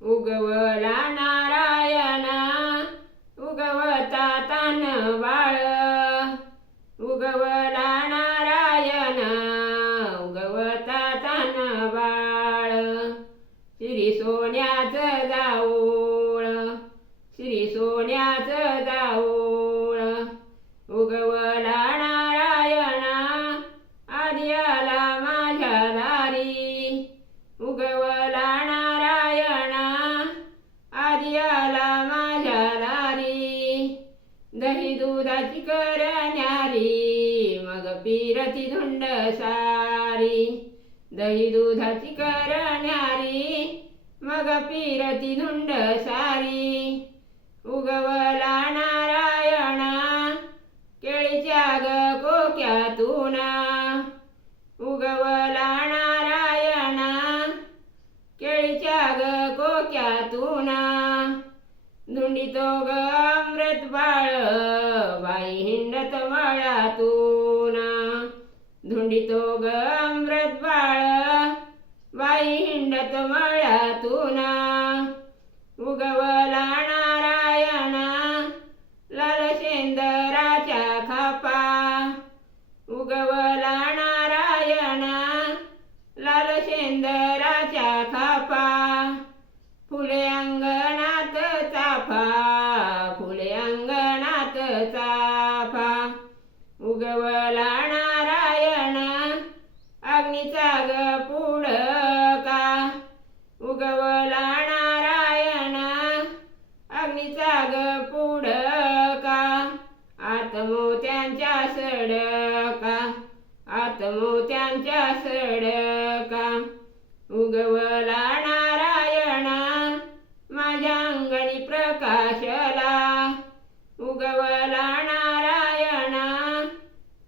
उगवला नारायण उगवता तान बाळ उगवला नारायण उगवता तान बाळ श्री सोन्याचं जाऊळ श्री सोन्याचं जाऊळ उगवला नारायण आधी आला माझ्या दारी उगवला नारायण आधी आला माझ्या दारी दही दुधाची करण्यारी मग पिरती धुंड सारी दही दुधाची करण्यारी मग पिरती धुंड सारी उगवला नारायण केळीच्या ग कोक्यातून उगवला नारायण केळीच्या ग कोक्यातून धुंडीतो ग अमृत बाळ बाई हिंडत मळ्यातून धुंडीतो ग अमृत बाळ बाई हिंडत मळ्यातून उगवला नारायण लाल शेंदराच्या खापा उगवला नारायण लाल शेंदराच्या खापा फुले अंगणात चाफा फुले अंगणात चाफा उगवला नारायण अग्नीचा ग पुडका उगवला नारायण अग्नीचा ग पुडका आत्मोत्यांच्या सडका आत्मोत्यांच्या सडका उगवला नारायण माझ्या अंगणी प्रकाशला उगवला नारायण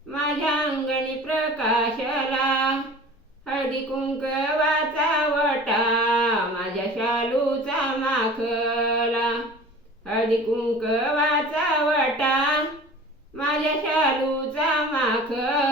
माझ्या अंगणी प्रकाशला हळदी कुंकवाचा वटा माझ्या शालूचा माखला हळदी कुंकवाचा वटा माझ्या शालूचा माखला